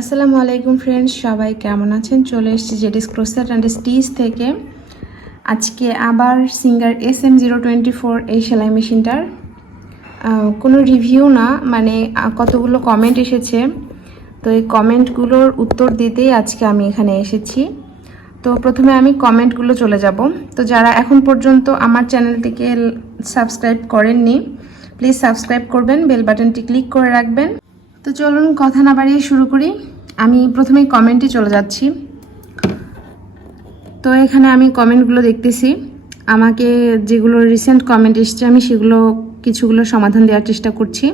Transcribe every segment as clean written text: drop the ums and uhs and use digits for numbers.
আসসালামু আলাইকুম ফ্রেন্ডস, সবাই কেমন আছেন? চলে এসেছি জেডিস ক্রোসেট অ্যান্ড স্টিচ থেকে। আজকে আবার সিঙ্গার SM024 এই সেলাই মেশিনটার কোনো রিভিউ না, মানে কতগুলো কমেন্ট এসেছে, তো এই কমেন্টগুলোর উত্তর দিতেই আজকে আমি এখানে এসেছি। তো প্রথমে আমি কমেন্টগুলো চলে যাব। তো যারা এখন পর্যন্ত আমার চ্যানেলটিকে সাবস্ক্রাইব করেননি, প্লিজ সাবস্ক্রাইব করবেন, বেল বাটনটি ক্লিক করে রাখবেন। তো চলুন কথা না বাড়িয়ে শুরু করি। আমি প্রথমেই কমেন্টে চলে যাচ্ছি। তো এখানে আমি কমেন্টগুলো দেখতেছি, আমাকে যেগুলো রিসেন্ট কমেন্ট এসছে আমি কিছুগুলো সমাধান দেওয়ার চেষ্টা করছি।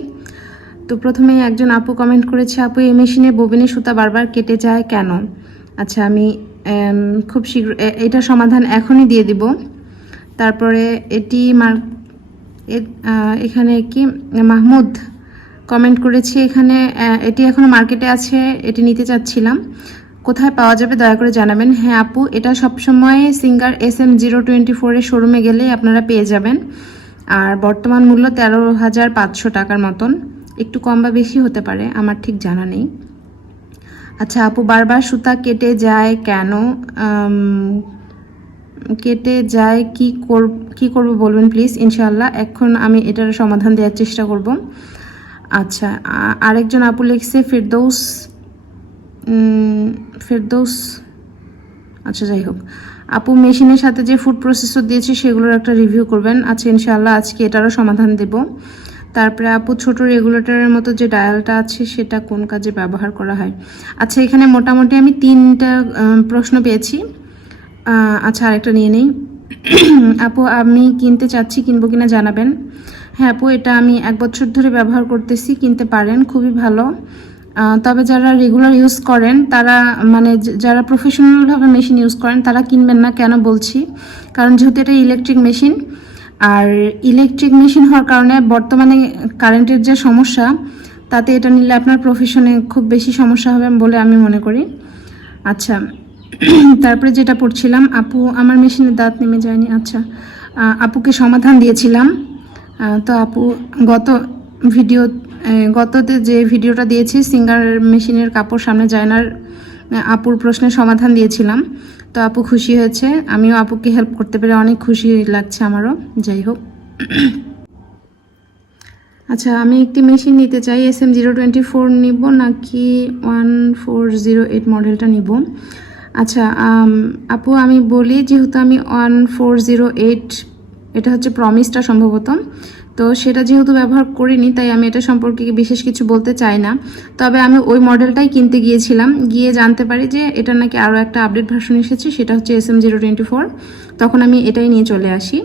তো প্রথমেই একজন আপু কমেন্ট করেছে, আপু এই মেশিনে ববিনের সুতা বারবার কেটে যায় কেন? আচ্ছা, আমি খুব শীঘ্র এটা সমাধান এখনই দিয়ে দিব। তারপরে এখানে কি মাহমুদ কমেন্ট করেছি, এখানে এটি এখনো মার্কেটে আছে, এটি নিতে চাচ্ছিলাম, কোথায় পাওয়া যাবে দয়া করে জানাবেন। হ্যাঁ আপু, এটা সবসময় সিঙ্গার SM024 এর শোরুমে গেলেই আপনারা পেয়ে যাবেন। আর বর্তমান মূল্য 13,500 টাকার মতন, একটু কম বা বেশি হতে পারে, আমার ঠিক জানা নেই। আচ্ছা আপু, বারবার সুতা কেটে যায় কেন? কেটে যায় কি করব বলবেন প্লিজ, ইনশাআল্লাহ এখন আমি এটার সমাধান দেওয়ার চেষ্টা করব। আচ্ছা, আরেকজন আপু লিখছে ফেরদৌস, আচ্ছা যাই হোক, আপু মেশিনের সাথে যে ফুড প্রসেসর দিয়েছে সেগুলোর একটা রিভিউ করবেন। আচ্ছা ইনশাআল্লাহ আজকে এটারও সমাধান দেব। তারপরে আপু, ছোট রেগুলেটরের মতো যে ডায়ালটা আছে সেটা কোন কাজে ব্যবহার করা হয়? আচ্ছা, এখানে মোটামুটি আমি 3টা প্রশ্ন পেয়েছি। আচ্ছা আরেকটা নিয়ে নেই। আপু আমি কিনতে চাচ্ছি, কিনবো কিনা জানাবেন। হ্যাঁ আপু, এটা আমি 1 বছর ধরে ব্যবহার করতেছি, কিনতে পারেন, খুবই ভালো। তবে যারা রেগুলার ইউজ করেন তারা, মানে যারা প্রফেশনালভাবে মেশিন ইউজ করেন তারা কিনবেন না। কেন বলছি, কারণ যেহেতু এটা ইলেকট্রিক মেশিন, আর ইলেকট্রিক মেশিন হওয়ার কারণে বর্তমানে কারেন্টের যে সমস্যা, তাতে এটা নিলে আপনার প্রফেশনে খুব বেশি সমস্যা হবে বলে আমি মনে করি। আচ্ছা, তারপরে যেটা পড়ছিলাম, আপু আমার মেশিনের দাঁত নেমে যায়নি। আচ্ছা, আপুকে সমাধান দিয়েছিলাম। তো আপু গততে যে ভিডিওটা দিয়েছি সিঙ্গার মেশিনের কাপড় সামনে যায় না, আপুর প্রশ্নের সমাধান দিয়েছিলাম। তো আপু খুশি হয়েছে, আমিও আপুকে হেল্প করতে পেরে অনেক খুশি লাগছে আমারও। যাই হোক, আচ্ছা আমি একটি মেশিন নিতে চাই, SM024 নিব নাকি 1408 মডেলটা নিব? আচ্ছা আপু, আমি বলি, যেহেতু আমি 1408, এটা হচ্ছে প্রমিসটা সম্ভবত, তো সেটা যেহেতু ব্যবহার করিনি তাই আমি এটা সম্পর্কে বিশেষ কিছু বলতে চাই না। তবে আমি ওই মডেলটাই কিনতে গিয়েছিলাম, গিয়ে জানতে পারি যে এটা নাকি আরও একটা আপডেট ভার্সন এসেছে, সেটা হচ্ছে SM024। তখন আমি এটাই নিয়ে চলে আসি।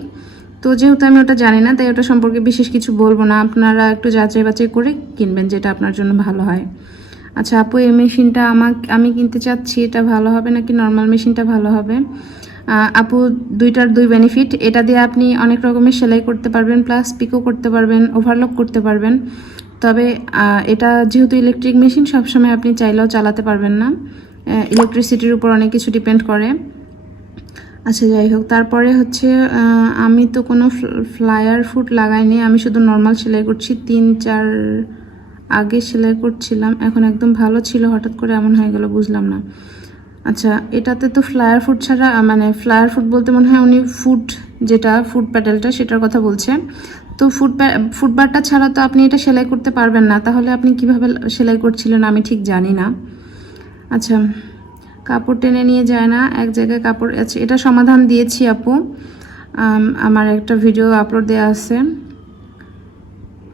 তো যেহেতু আমি ওটা জানি না তাই ওটা সম্পর্কে বিশেষ কিছু বলবো না, আপনারা একটু যাচাই বাছাই করে কিনবেন, যেটা আপনার জন্য ভালো হয়। আচ্ছা আপু, এই মেশিনটা আমি কিনতে চাচ্ছি, এটা ভালো হবে নাকি নর্মাল মেশিনটা ভালো হবে? আপু, দুইটার দুই বেনিফিট, এটা দিয়ে আপনি অনেক রকমের সেলাই করতে পারবেন, প্লাস পিকও করতে পারবেন, ওভারলক করতে পারবেন। তবে এটা যেহেতু ইলেকট্রিক মেশিন, সবসময় আপনি চাইলেও চালাতে পারবেন না, ইলেকট্রিসিটির উপর অনেক কিছু ডিপেন্ড করে। আচ্ছা যাই হোক, তারপরে হচ্ছে আমি তো কোনো ফ্লায়ার ফুট লাগাইনি, আমি শুধু নর্মাল সেলাই করছি। 3-4 আগে সেলাই করছিলাম, এখন একদম ভালো ছিল, হঠাৎ করে এমন হয়ে গেল, বুঝলাম না। আচ্ছা, এটাতে তো ফ্লায়ার ফুট ছাড়া, মানে ফ্লায়ার ফুট বলতে মনে হয় উনি যেটা ফুট প্যাডেলটা সেটার কথা বলছে। তো ফুটবারটা ছাড়া তো আপনি এটা সেলাই করতে পারবেন না, তাহলে আপনি কিভাবে সেলাই করছিলেন আমি ঠিক জানি না। আচ্ছা, কাপড় টেনে নিয়ে যায় না, এক জায়গায় কাপড় আছে, এটা সমাধান দিয়েছি আপু, আমার একটা ভিডিও আপলোড দেওয়া আছে।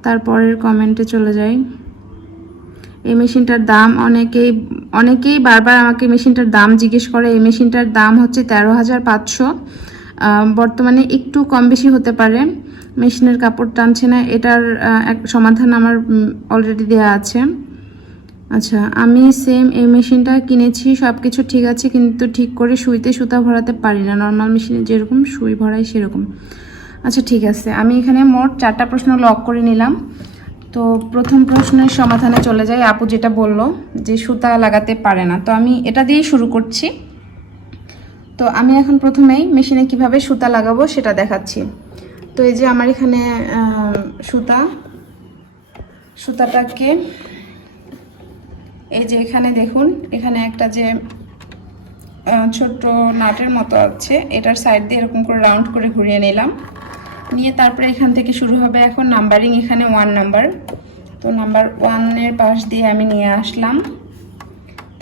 তারপরের কমেন্টে চলে যাই। এই মেশিনটার দাম, অনেকেই বারবার আমাকে মেশিনটার দাম জিজ্ঞেস করে। এই মেশিনটার দাম হচ্ছে 13,500, বর্তমানে একটু কম বেশি হতে পারে। মেশিনের কাপড় টানছে না, এটার এক সমাধান আমার অলরেডি দেওয়া আছে। আচ্ছা, আমি এই মেশিনটা কিনেছি, সব কিছু ঠিক আছে, কিন্তু ঠিক করে সুইতে সুতা ভরাতে পারি না, নর্মাল মেশিনে যেরকম সুই ভরাই সেরকম। আচ্ছা ঠিক আছে, আমি এখানে মোট 4টা প্রশ্ন লক করে নিলাম। তো প্রথম প্রশ্নের সমাধানে চলে যাই। আপু যেটা বলল যে সুতা লাগাতে পারে না, তো আমি এটা দিয়েই শুরু করছি। তো আমি এখন প্রথমেই মেশিনে কিভাবে সুতা লাগাবো সেটা দেখাচ্ছি। তো এই যে আমার এখানে সুতাটাকে এই যে এখানে দেখুন, এখানে একটা যে ছোট্ট নাটের মতো আছে, এটার সাইড দিয়ে এরকম করে রাউন্ড করে ঘুরিয়ে নিলাম, নিয়ে তারপরে এখান থেকে শুরু হবে এখন নাম্বারিং। এখানে 1 নাম্বার, তো নাম্বার 1-এর পাশ দিয়ে আমি নিয়ে আসলাম।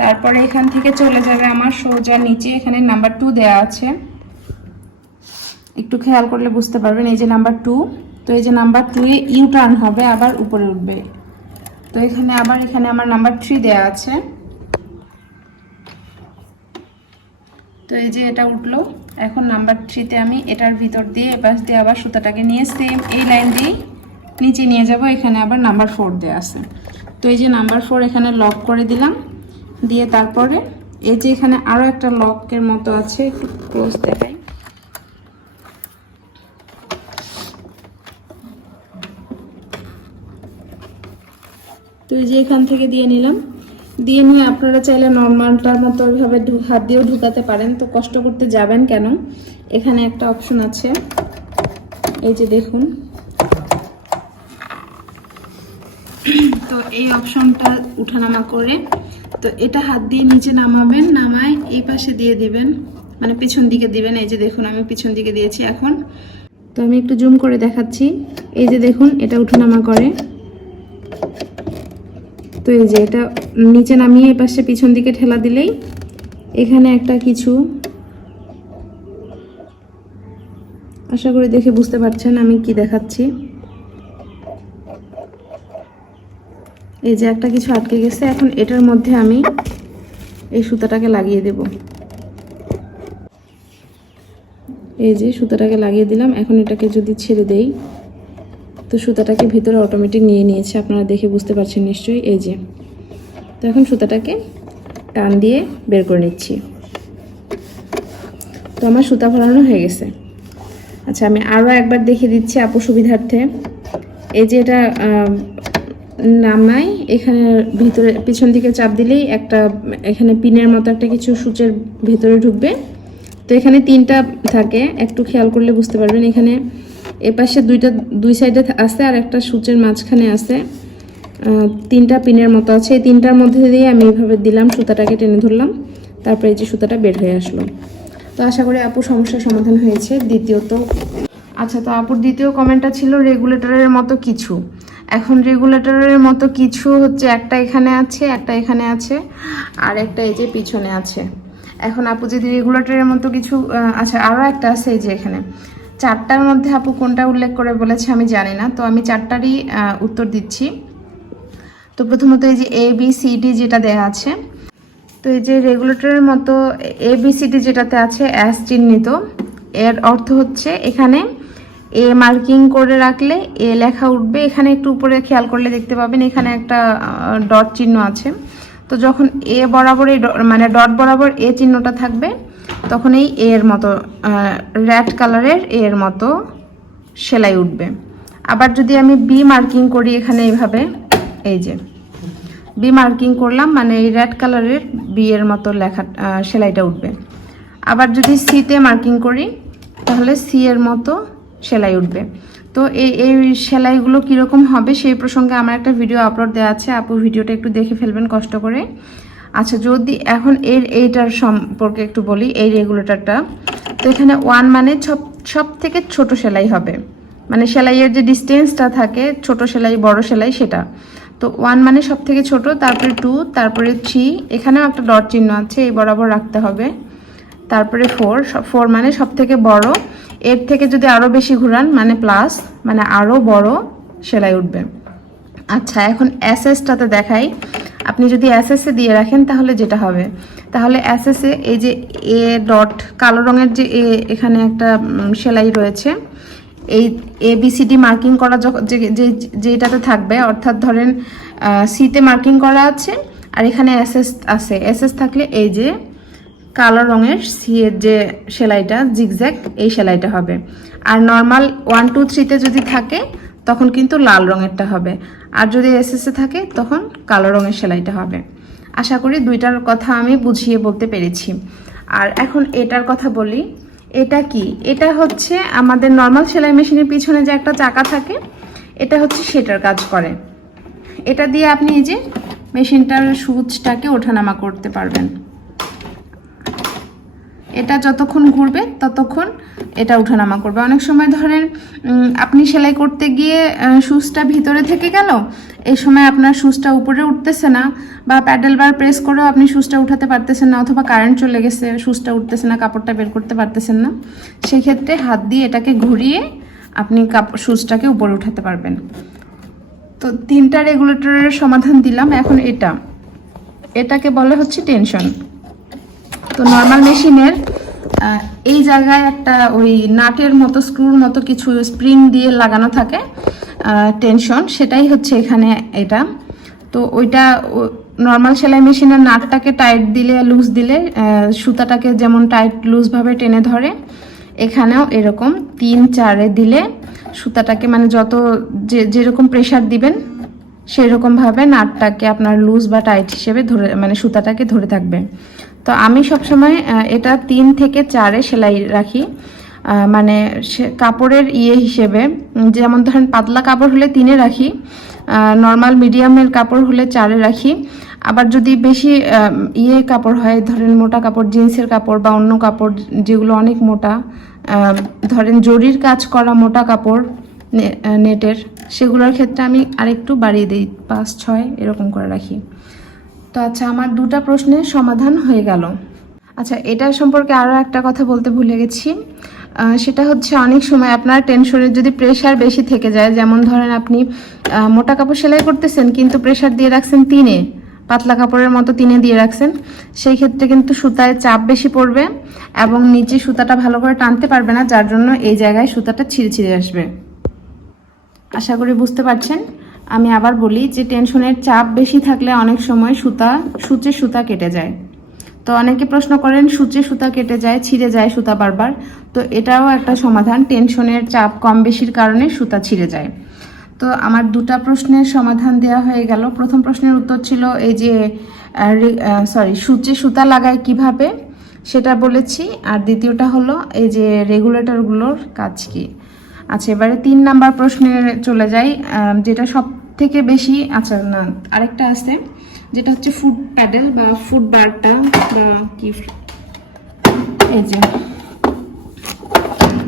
তারপরে এখান থেকে চলে যাবে আমার সোজা নিচে, এখানে নাম্বার 2 দেওয়া আছে, একটু খেয়াল করলে বুঝতে পারবেন। এই যে নাম্বার 2, তো এই যে নাম্বার 2-এ ইউ টার্ন হবে, আবার উপরে উঠবে। তো এখানে আমার নাম্বার 3 দেওয়া আছে, তো এই যে এটা উঠলো। এখন নাম্বার 3-তে আমি এটার ভিতর দিয়ে এপাশ দিয়ে আবার সুতাটাকে নিয়ে সেম এই লাইন দিয়ে নিচে নিয়ে যাব। এখানে আবার নাম্বার 4 দেওয়া আছে, তো এই যে নাম্বার 4 এখানে লক করে দিলাম, দিয়ে তারপরে এই যে এখানে আরও একটা লকের মতো আছে, একটু ক্লোজ দেখাই। তো এই যে এখান থেকে দিয়ে নিলাম, দিয়ে নিয়ে আপনারা চাইলে নর্মালটার মতো ওইভাবে হাত দিয়েও ঢুকাতে পারেন, তো কষ্ট করতে যাবেন কেন। এখানে একটা অপশন আছে, এই যে দেখুন, তো এই অপশনটা উঠানামা করে, তো এটা হাত দিয়ে নিচে নামাবেন, নামায় এই পাশে দিয়ে দিবেন, মানে পিছন দিকে দিবেন। এই যে দেখুন আমি পিছন দিকে দিয়েছি। এখন তো আমি একটু জুম করে দেখাচ্ছি, এই যে দেখুন এটা উঠানামা করে, তো এই যে এটা নিচে নামিয়ে এই পাশে পিছন দিকে ঠেলা দিলেই এখানে একটা কিছু, আশা করি দেখে বুঝতে পারছেন আমি কি দেখাচ্ছি। এই যে একটা কিছু আটকে গেছে, এখন এটার মধ্যে আমি এই সুতাটাকে লাগিয়ে দেব। এই যে সুতাটাকে লাগিয়ে দিলাম, এখন এটাকে যদি ছেড়ে দেই তো সুতাটাকে ভিতরে অটোমেটিক নিয়ে নিয়েছে, আপনারা দেখে বুঝতে পারছেন নিশ্চয়ই। এই যে, তো এখন সুতাটাকে টান দিয়ে বের করে নিচ্ছি, তো আমার সুতা ভরানো হয়ে গেছে। আচ্ছা, আমি আরও একবার দেখিয়ে দিচ্ছি আপু সুবিধার্থে। এই যে এটা নামাই, এখানে ভিতরে পিছন দিকে চাপ দিলেই একটা এখানে পিনের মতো একটা কিছু সূচের ভিতরে ঢুকবে। তো এখানে 3টা থাকে, একটু খেয়াল করলে বুঝতে পারবেন। এখানে এপাশে দুই সাইডে আছে, আর একটা সূচের মাঝখানে আছে 3টা পিনের মতো আছে। এই 3টার মধ্যে দিয়ে আমি এইভাবে দিলাম, সুতাটাকে টেনে ধরলাম, তারপরে এই যে সুতাটা বের হয়ে আসলো। তো আশা করি আপুর সমস্যার সমাধান হয়েছে। দ্বিতীয়ত, আচ্ছা, তো আপুর দ্বিতীয় কমেন্টটা ছিল রেগুলেটরের মতো কিছু। এখন রেগুলেটরের মতো কিছু হচ্ছে একটা এখানে আছে, একটা এখানে আছে, আর একটা এই যে পিছনে আছে। এখন আপু যদি রেগুলেটরের মতো কিছু, আচ্ছা আরও একটা আছে এই যে এখানে। 4টার মধ্যে আপু কোনটা উল্লেখ করে বলেছে আমি জানি না, তো আমি 4টারই উত্তর দিচ্ছি। তো প্রথমত এই যে ABCD যেটা দেয়া আছে, তো এই যে রেগুলেটরের মতো ABCD যেটাতে আছে অ্যাস চিহ্নিত, এর অর্থ হচ্ছে এখানে এ মার্কিং করে রাখলে এ লেখা উঠবে। এখানে একটু উপরে খেয়াল করলে দেখতে পাবেন এখানে একটা ডট চিহ্ন আছে, তো যখন এ বরাবর মানে ডট বরাবর এ চিহ্নটা থাকবে, তখন এই এর মতো রেড কালারের এর মতো সেলাই উঠবে। আবার যদি আমি বি মার্কিং করি এখানে এইভাবে, এই যে বি মার্কিং করলাম, মানে এই রেড কালারের বি এর মতো লেখা সেলাইটা উঠবে। আবার যদি সিতে মার্কিং করি তাহলে সি এর মতো সেলাই উঠবে। তো এই সেলাইগুলো কীরকম হবে সেই প্রসঙ্গে আমার একটা ভিডিও আপলোড দেওয়া আছে, আপু ভিডিওটা একটু দেখে ফেলবেন কষ্ট করে। আচ্ছা, যদি এখন এইটার সম্পর্কে একটু বলি, এই রেগুলেটরটা, তো এখানে 1 মানে সব থেকে ছোট সেলাই হবে, মানে সেলাইয়ের যে ডিস্টেন্সটা থাকে, ছোট সেলাই বড় সেলাই সেটা। তো 1 মানে সব থেকে ছোট, তারপরে 2, তারপরে 3, এখানেও একটা ডট চিহ্ন আছে, এই বরাবর রাখতে হবে, তারপরে 4 মানে সব থেকে বড়। এর থেকে যদি আরও বেশি ঘুরান মানে প্লাস, মানে আরও বড় সেলাই উঠবে। আচ্ছা, এখন এসএসটাতে দেখাই। আপনি যদি এসএসে দিয়ে রাখেন তাহলে যেটা হবে, তাহলে এসএসে এই যে এ ডট কালো রঙের যে এখানে একটা সেলাই রয়েছে, এই ABCD মার্কিং করা যেটাতে থাকবে, অর্থাৎ ধরেন সিতে মার্কিং করা আছে আর এখানে এসএস আছে, এসএস থাকলে এই যে কালো রঙের সি এর যে সেলাইটা জিগজ্যাগ, এই সেলাইটা হবে। আর নর্মাল 1 2 3-তে যদি থাকে তখন কিন্তু লাল রঙেরটা হবে, আর যদি এসএসে থাকে তখন কালো রঙের সেলাইটা হবে। আশা করি দুইটার কথা আমি বুঝিয়ে বলতে পেরেছি। আর এখন এটার কথা বলি, এটা কি? এটা হচ্ছে আমাদের নর্মাল সেলাই মেশিনের পিছনে যে একটা চাকা থাকে, এটা হচ্ছে সেটার কাজ করে। এটা দিয়ে আপনি এই যে মেশিনটার সুচটাকে ওঠানামা করতে পারবেন। এটা যতক্ষণ ঘুরবে ততক্ষণ এটা ওঠানামা করবে। অনেক সময় ধরেন আপনি সেলাই করতে গিয়ে সুচটা ভিতরে থেকে গেল, এই সময় আপনার সুচটা উপরে উঠতেছে না, বা প্যাডেল বার প্রেস করেও আপনি সুচটা উঠাতে পারতেছেন না, অথবা কারেন্ট চলে গেছে সুচটা উঠতেছে না, কাপড়টা বের করতে পারতেছেন না, সেই ক্ষেত্রে হাত দিয়ে এটাকে ঘুরিয়ে আপনি সুচটাকে উপরে উঠাতে পারবেন। তো 3টা রেগুলেটরের সমাধান দিলাম। এখন এটাকে বলা হচ্ছে টেনশন। তো নর্মাল মেশিনের এই জায়গায় একটা ওই নাটের মতো স্ক্রুর মতো কিছু স্প্রিং দিয়ে লাগানো থাকে টেনশন, সেটাই হচ্ছে এখানে এটা। তো ওইটা নর্মাল সেলাই মেশিনের নাটটাকে টাইট দিলে লুজ দিলে সুতাটাকে যেমন টাইট লুজভাবে টেনে ধরে, এখানেও এরকম 3-4-এ দিলে সুতাটাকে মানে যত যেরকম প্রেশার দিবেন সেরকমভাবে নাটটাকে আপনার লুজ বা টাইট হিসেবে ধরে মানে সুতাটাকে ধরে থাকবে। তো আমি সবসময় এটা 3 থেকে 4-এ সেলাই রাখি, মানে কাপড়ের হিসেবে, যেমন ধরেন পাতলা কাপড় হলে 3-এ রাখি, নর্মাল মিডিয়ামের কাপড় হলে 4-এ রাখি। আবার যদি বেশি কাপড় হয়, ধরেন মোটা কাপড়, জিন্সের কাপড় বা অন্য কাপড় যেগুলো অনেক মোটা, ধরেন জরির কাজ করা মোটা কাপড় নেটের, সেগুলোর ক্ষেত্রে আমি আরেকটু বাড়িয়ে দিই, 5-6 এরকম করে রাখি। তো আচ্ছা, আমার 2টা প্রশ্নের সমাধান হয়ে গেল। আচ্ছা, এটা সম্পর্কে আরও একটা কথা বলতে ভুলে গেছি, সেটা হচ্ছে অনেক সময় আপনার টেনশনের যদি প্রেশার বেশি থেকে যায়, যেমন ধরেন আপনি মোটা কাপড় সেলাই করতেছেন কিন্তু প্রেশার দিয়ে রাখছেন 3-এ, পাতলা কাপড়ের মতো 3-এ দিয়ে রাখছেন, সেই ক্ষেত্রে কিন্তু সুতায় চাপ বেশি পড়বে এবং নিচে সুতাটা ভালো করে টানতে পারবে না, যার জন্য এই জায়গায় সুতাটা ছিঁড়ে ছিঁড়ে আসবে। আশা করি বুঝতে পারছেন। আমি আবার বলি যে টেনশনের চাপ বেশি থাকলে অনেক সময় সূচে সুতা কেটে যায়। তো অনেকে প্রশ্ন করেন সূচে সুতা কেটে যায়, ছিঁড়ে যায় সুতা বারবার। তো এটাও একটা সমাধান, টেনশনের চাপ কম বেশির কারণে সুতা ছিঁড়ে যায়। তো আমার 2টা প্রশ্নের সমাধান দেওয়া হয়ে গেল। প্রথম প্রশ্নের উত্তর ছিল এই যে সূচে সুতা লাগায় কিভাবে, সেটা বলেছি। আর দ্বিতীয়টা হলো এই যে রেগুলেটরগুলোর কাজ কি। আচ্ছা, এবারে 3 নাম্বার প্রশ্নে চলে যাই, যেটা সব থেকে বেশি, আচ্ছা না আরেকটা আছে যেটা হচ্ছে ফুট প্যাডেল বা ফুট বারটা বা কি, এই যে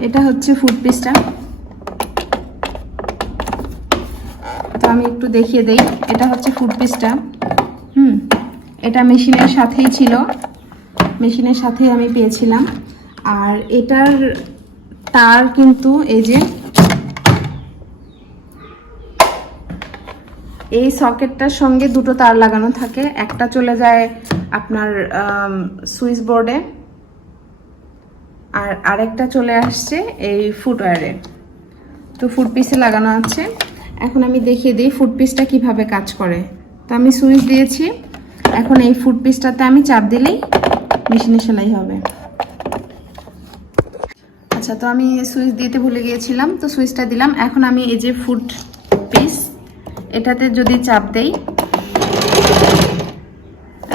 এটা হচ্ছে ফুট পিসটা। তো আমি একটু দেখিয়ে দেই, এটা হচ্ছে ফুট পিসটা। এটা মেশিনের সাথেই ছিল, মেশিনের সাথেই আমি পেয়েছিলাম। আর এটার তার কিন্তু এই যে এই সকেটটার সঙ্গে 2টো তার লাগানো থাকে, একটা চলে যায় আপনার সুইচ বোর্ডে আর আরেকটা চলে আসছে এই ফুটওয়্যারে। তো ফুট পিসে লাগানো আছে। এখন আমি দেখিয়ে দিই ফুট পিসটা কিভাবে কাজ করে। তো আমি সুইচ দিয়েছি, এখন এই ফুট পিসটাতে আমি চাপ দিলেই মেশিনে সেলাই হবে। আচ্ছা, তো আমি সুইচ দিতে ভুলে গিয়েছিলাম, তো সুইচটা দিলাম। এখন আমি এই যে ফুট পিস, এটাতে যদি চাপ দেই,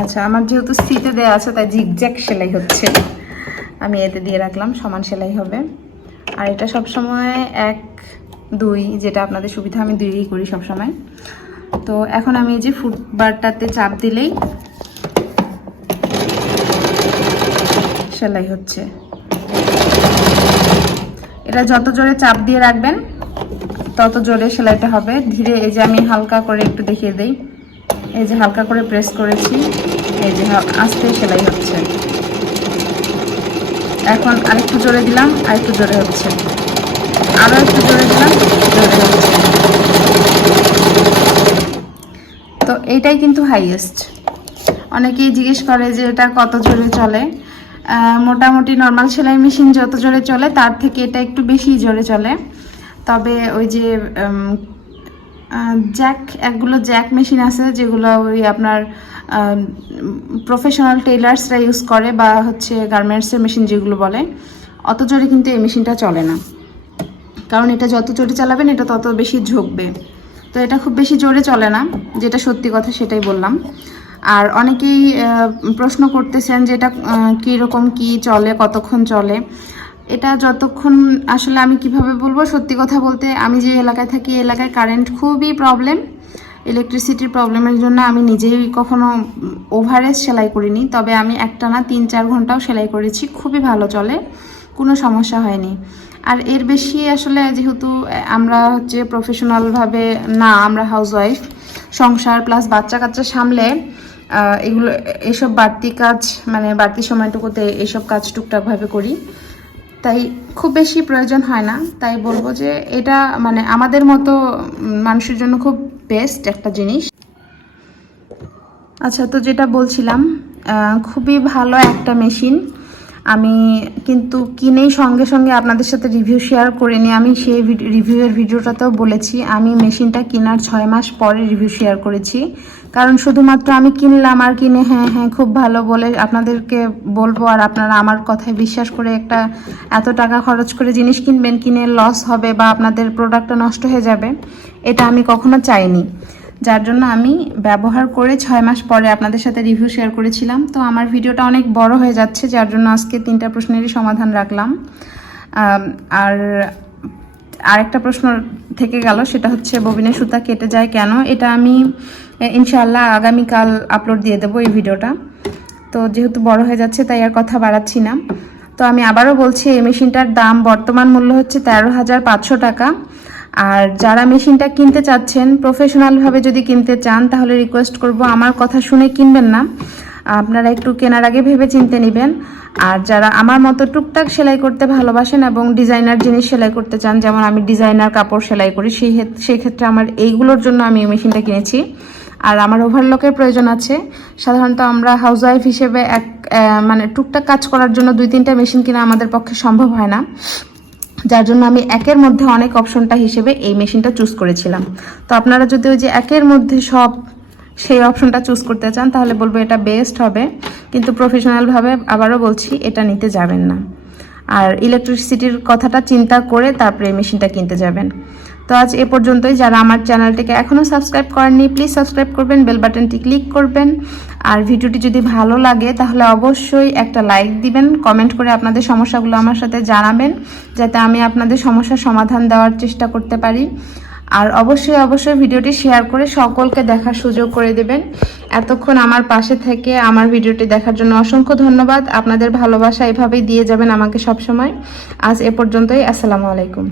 আচ্ছা আমার যেহেতু স্থিতে দেওয়া আছে তাই জিগজ্যাগ সেলাই হচ্ছে, আমি এতে দিয়ে রাখলাম, সমান সেলাই হবে। আর এটা সবসময় 1-2 যেটা আপনাদের সুবিধা, আমি 2ই করি সবসময়। তো এখন আমি এই যে ফুট বারটাতে চাপ দিলেই সেলাই হচ্ছে। এটা যত জোরে চাপ দিয়ে রাখবেন তত জোরে সেলাইটা হবে। ধীরে, এই যে আমি হালকা করে একটু দেখিয়ে দেই, এই যে হালকা করে প্রেস করেছি, এই যে আস্তে সেলাই হচ্ছে। এখন আরেকটু জোরে দিলাম, আরেকটু জোরে হচ্ছে, আরও একটু জোরে দিলাম, জোরে হচ্ছে। তো এইটাই কিন্তু হাইয়েস্ট। অনেকেই জিজ্ঞেস করে যে এটা কত জোরে চলে। মোটামুটি নর্মাল সেলাই মেশিন যত জোরে চলে তার থেকে এটা একটু বেশি জোরে চলে। তবে ওই যে একগুলো জ্যাক মেশিন আছে যেগুলো ওই আপনার প্রফেশনাল টেইলার্সরা ইউজ করে, বা হচ্ছে গার্মেন্টসের মেশিন যেগুলো বলে, অত জোরে কিন্তু এই মেশিনটা চলে না, কারণ এটা যত জোরে চালাবেন এটা তত বেশি ঝুঁকবে। তো এটা খুব বেশি জোরে চলে না, যেটা সত্যি কথা সেটাই বললাম। আর অনেকেই প্রশ্ন করতেছেন যে এটা কীরকম কি চলে, কতক্ষণ চলে। এটা যতক্ষণ, আসলে আমি কিভাবে বলবো, সত্যি কথা বলতে আমি যে এলাকায় থাকি এলাকায় কারেন্ট খুবই প্রবলেম, ইলেকট্রিসিটির প্রবলেমের জন্য আমি নিজেই কখনো ওভারেজ সেলাই করিনি, তবে আমি একটানা 3-4 ঘন্টাও সেলাই করেছি, খুবই ভালো চলে, কোনো সমস্যা হয়নি। আর এর বেশি আসলে যেহেতু আমরা হচ্ছে প্রফেশনালভাবে না, আমরা হাউসওয়াইফ, সংসার প্লাস বাচ্চা কাচ্চা সামলে এগুলো এসব বাড়তি কাজ মানে বাড়তি সময়টুকুতে এসব কাজ টুকটাকভাবে করি, তাই খুব বেশি প্রয়োজন হয় না। তাই বলবো যে এটা মানে আমাদের মতো মানুষের জন্য খুব বেস্ট একটা জিনিস। আচ্ছা, তো যেটা বলছিলাম, খুবই ভালো একটা মেশিন। আমি কিন্তু কিনেই সঙ্গে সঙ্গে আপনাদের সাথে রিভিউ শেয়ার করিনি। আমি সেই রিভিউয়ের ভিডিওটাতেও বলেছি আমি মেশিনটা কেনার 6 মাস পরে রিভিউ শেয়ার করেছি, কারণ শুধুমাত্র আমি কিনলাম আর কিনে হ্যাঁ হ্যাঁ খুব ভালো বলে আপনাদেরকে বলবো আর আপনারা আমার কথায় বিশ্বাস করে একটা এত টাকা খরচ করে জিনিস কিনবেন, কিনে লস হবে বা আপনাদের প্রোডাক্টটা নষ্ট হয়ে যাবে, এটা আমি কখনো চাইনি। যার জন্য আমি ব্যবহার করে 6 মাস পরে আপনাদের সাথে রিভিউ শেয়ার করেছিলাম। তো আমার ভিডিওটা অনেক বড় হয়ে যাচ্ছে, যার জন্য আজকে 3টা প্রশ্নেরই সমাধান রাখলাম। আর আরেকটা প্রশ্ন থেকে গেল, সেটা হচ্ছে ববিনের সুতা কেটে যায় কেন। এটা আমি ইনশাআল্লাহ আগামীকাল আপলোড দিয়ে দেবো এই ভিডিওটা। তো যেহেতু বড় হয়ে যাচ্ছে তাই আর কথা বাড়াচ্ছি না। তো আমি আবারও বলছি, এই মেশিনটার দাম বর্তমান মূল্য হচ্ছে 13,500 টাকা। আর যারা মেশিনটা কিনতে চাচ্ছেন, প্রফেশনালভাবে যদি কিনতে চান, তাহলে রিকোয়েস্ট করব আমার কথা শুনে কিনবেন না, আপনারা একটু কেনার আগে ভেবে চিনতে নেবেন। আর যারা আমার মতো টুকটাক সেলাই করতে ভালোবাসেন এবং ডিজাইনার জিনিস সেলাই করতে চান, যেমন আমি ডিজাইনার কাপড় সেলাই করি, সেই ক্ষেত্রে আমার এইগুলোর জন্য আমি এই মেশিনটা কিনেছি। আর আমার ওভারলকের প্রয়োজন আছে। সাধারণত আমরা হাউসওয়াইফ হিসেবে মানে টুকটাক কাজ করার জন্য 2-3টা মেশিন কিনা আমাদের পক্ষে সম্ভব হয় না, যার জন্য আমি একের মধ্যে অনেক অপশনটা হিসেবে এই মেশিনটা চুজ করেছিলাম। তো আপনারা যদি ওই যে একের মধ্যে সব সেই অপশনটা চুজ করতে চান, তাহলে বলবো এটা বেস্ট হবে, কিন্তু প্রফেশনালভাবে আবারও বলছি এটা নিতে যাবেন না। আর ইলেকট্রিসিটির কথাটা চিন্তা করে তারপরে এই মেশিনটা কিনতে যাবেন। তো আজ এ পর্যন্তই। যারা আমার চ্যানেলটিকে এখনও সাবস্ক্রাইব করেননি, প্লিজ সাবস্ক্রাইব করবেন, বেল বাটনটি ক্লিক করবেন। আর ভিডিওটি যদি ভালো লাগে তাহলে অবশ্যই একটা লাইক দিবেন, কমেন্ট করে আপনাদের সমস্যাগুলো আমার সাথে জানাবেন, যাতে আমি আপনাদের সমস্যার সমাধান দেওয়ার চেষ্টা করতে পারি। আর অবশ্যই ভিডিওটি শেয়ার করে সকলকে দেখার সুযোগ করে দেবেন। এতক্ষণ আমার পাশে থেকে আমার ভিডিওটি দেখার জন্য অসংখ্য ধন্যবাদ। আপনাদের ভালোবাসা এভাবেই দিয়ে যাবেন আমাকে সবসময়। আজ এ পর্যন্তই। আসসালামু আলাইকুম।